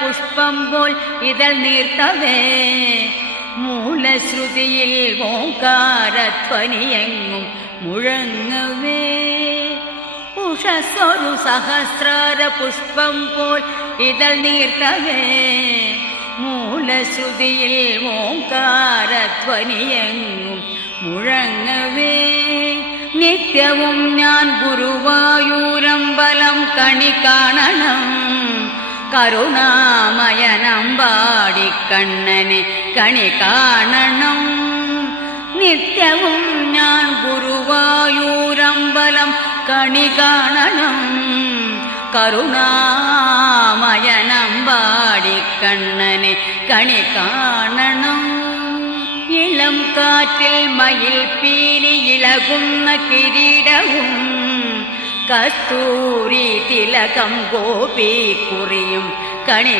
പുഷ്പം പോൽ ഇതൾ നീർത്തവേ മൂലശ്രുതിയിൽ ഓംകാരധ്വനിയെങ്ങും മുഴങ്ങവേ ഉഷസ്സൊരു സഹസ്രാര പുഷ്പം പോൽ ഇതൾ നീർത്തവേ മൂലശ്രുതിയിൽ ഓംകാരധ്വനിയെങ്ങും മുഴങ്ങവേ നിത്യവും ഞാൻ ഗുരുവായൂരമ്പലം കണി കാണണം കരുണാമയനമ്പാടിക്കണ്ണനെ കണി കാണണം നിത്യവും ഞാൻ ഗുരുവായൂരമ്പലം കണി കാണണം കരുണാമയനമ്പാടിക്കണ്ണനെ കണി കാണണം ഇളം കാറ്റിൽ മയിൽ പീലി ഇളകുന്ന കിരീടവും കസ്തൂരി തിലകം ഗോപി കുറിയും കണി